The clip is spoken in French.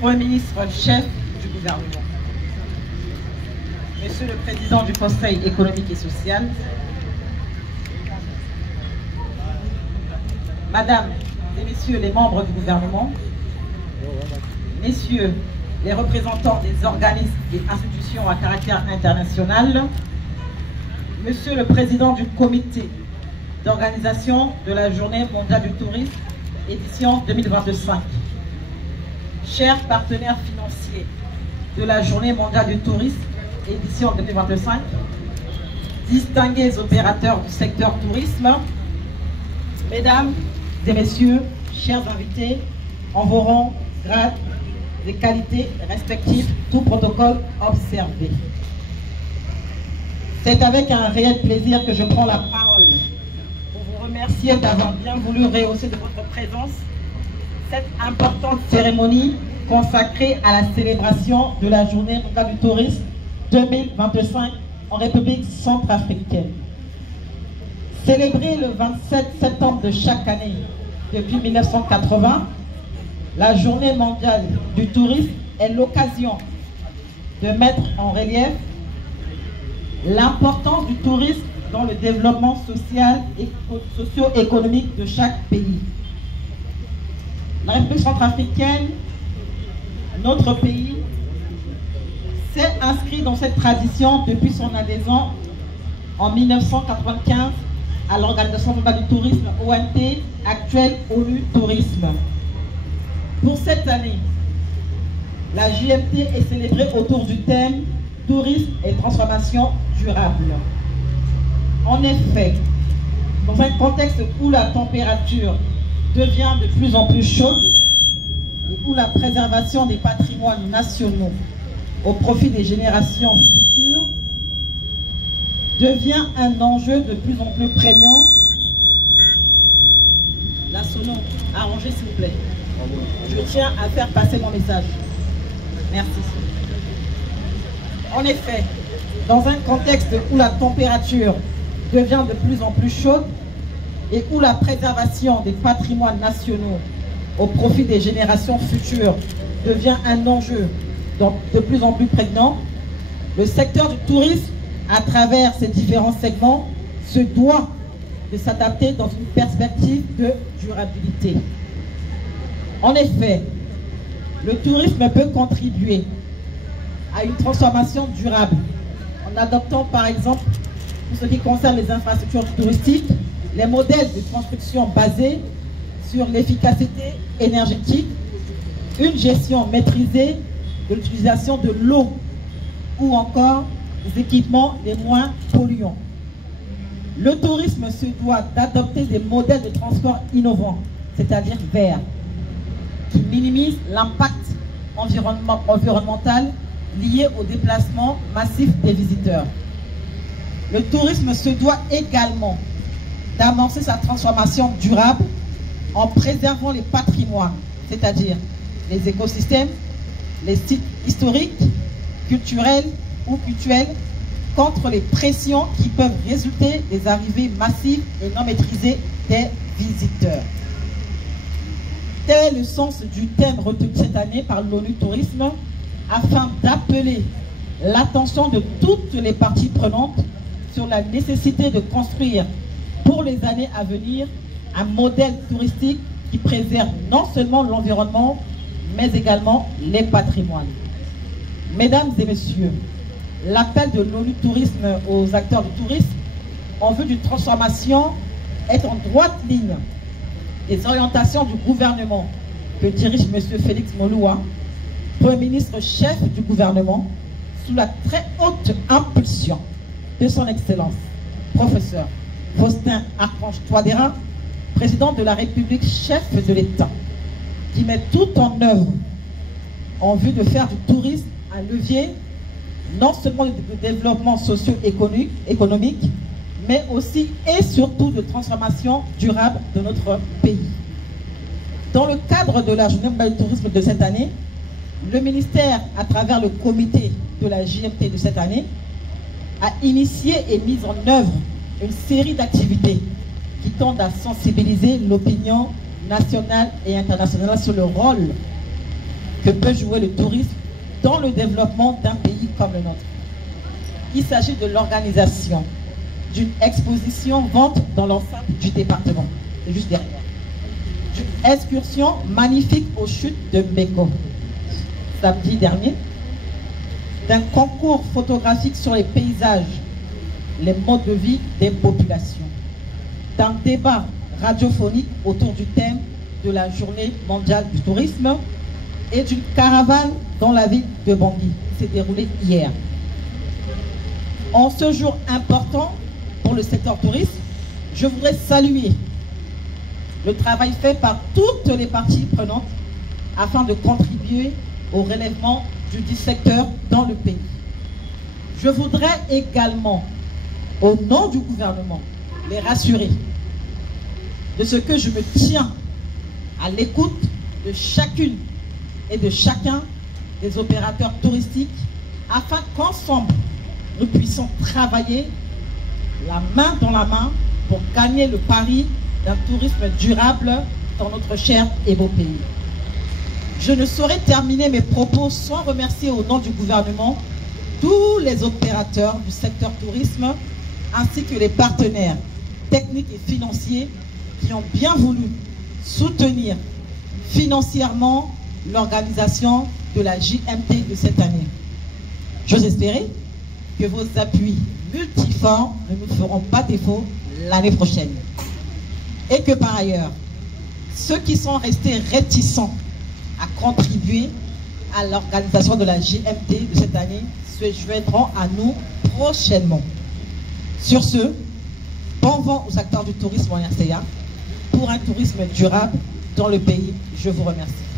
Premier ministre chef du gouvernement, Monsieur le Président du Conseil économique et social, Madame et Messieurs les membres du gouvernement, Messieurs les représentants des organismes et institutions à caractère international, Monsieur le Président du Comité d'organisation de la Journée mondiale du tourisme, édition 2025, chers partenaires financiers de la Journée mondiale du tourisme, édition 2025, distingués opérateurs du secteur tourisme, Mesdames et Messieurs, chers invités, en vos rangs, grades et qualités respectives, tout protocole observé. C'est avec un réel plaisir que je prends la parole pour vous remercier d'avoir bien voulu rehausser de votre présence cette importante cérémonie consacrée à la célébration de la Journée mondiale du tourisme 2025 en République centrafricaine. Célébrée le 27 septembre de chaque année depuis 1980, la Journée mondiale du tourisme est l'occasion de mettre en relief l'importance du tourisme dans le développement social et socio-économique de chaque pays. La République centrafricaine, notre pays, s'est inscrit dans cette tradition depuis son adhésion en 1995 à l'Organisation mondiale du tourisme, OMT, actuelle ONU Tourisme. Pour cette année, la JMT est célébrée autour du thème tourisme et transformation durable. En effet, dans un contexte où la température devient de plus en plus chaude et où la préservation des patrimoines nationaux au profit des générations futures devient un enjeu de plus en plus prégnant. La sono, arrangez s'il vous plaît. Je tiens à faire passer mon message. Merci. En effet, dans un contexte où la température devient de plus en plus chaude et où la préservation des patrimoines nationaux au profit des générations futures devient un enjeu de plus en plus prégnant, le secteur du tourisme, à travers ses différents segments, se doit de s'adapter dans une perspective de durabilité. En effet, le tourisme peut contribuer à une transformation durable en adoptant par exemple, pour ce qui concerne les infrastructures touristiques, les modèles de construction basés sur l'efficacité énergétique, une gestion maîtrisée de l'utilisation de l'eau ou encore des équipements les moins polluants. Le tourisme se doit d'adopter des modèles de transport innovants, c'est-à-dire verts, qui minimisent l'impact environnemental lié au déplacement massif des visiteurs. Le tourisme se doit également d'amorcer sa transformation durable en préservant les patrimoines, c'est-à-dire les écosystèmes, les sites historiques, culturels ou cultuels, contre les pressions qui peuvent résulter des arrivées massives et non maîtrisées des visiteurs. Tel est le sens du thème retenu cette année par l'ONU Tourisme, afin d'appeler l'attention de toutes les parties prenantes sur la nécessité de construire pour les années à venir un modèle touristique qui préserve non seulement l'environnement, mais également les patrimoines. Mesdames et messieurs, l'appel de l'ONU Tourisme aux acteurs du tourisme en vue d'une transformation est en droite ligne des orientations du gouvernement que dirige M. Félix Moloua, Premier ministre chef du gouvernement, sous la très haute impulsion de son Excellence, professeur Faustin Archange Touadéra, président de la République, chef de l'État, qui met tout en œuvre en vue de faire du tourisme un levier non seulement de développement socio-économique, mais aussi et surtout de transformation durable de notre pays. Dans le cadre de la Journée mondiale du tourisme de cette année, Le ministère, à travers le comité de la JMT de cette année, a initié et mis en œuvre une série d'activités qui tendent à sensibiliser l'opinion nationale et internationale sur le rôle que peut jouer le tourisme dans le développement d'un pays comme le nôtre. Il s'agit de l'organisation d'une exposition vente dans l'enceinte du département, c'est juste derrière, d'une excursion magnifique aux chutes de Mbeko, samedi dernier, d'un concours photographique sur les paysages, les modes de vie des populations, d'un débat radiophonique autour du thème de la journée mondiale du tourisme et d'une caravane dans la ville de Bangui qui s'est déroulée hier. En ce jour important pour le secteur tourisme, je voudrais saluer le travail fait par toutes les parties prenantes afin de contribuer au relèvement du dit secteur dans le pays. Je voudrais également, au nom du gouvernement, les rassurer de ce que je me tiens à l'écoute de chacune et de chacun des opérateurs touristiques afin qu'ensemble, nous puissions travailler la main dans la main pour gagner le pari d'un tourisme durable dans notre cher et beau pays. Je ne saurais terminer mes propos sans remercier au nom du gouvernement tous les opérateurs du secteur tourisme ainsi que les partenaires techniques et financiers qui ont bien voulu soutenir financièrement l'organisation de la JMT de cette année. J'ose espérer que vos appuis multiformes ne nous feront pas défaut l'année prochaine. Et que par ailleurs, ceux qui sont restés réticents à contribuer à l'organisation de la JMT de cette année se joindront à nous prochainement. Sur ce, bon vent aux acteurs du tourisme en RCA pour un tourisme durable dans le pays. Je vous remercie.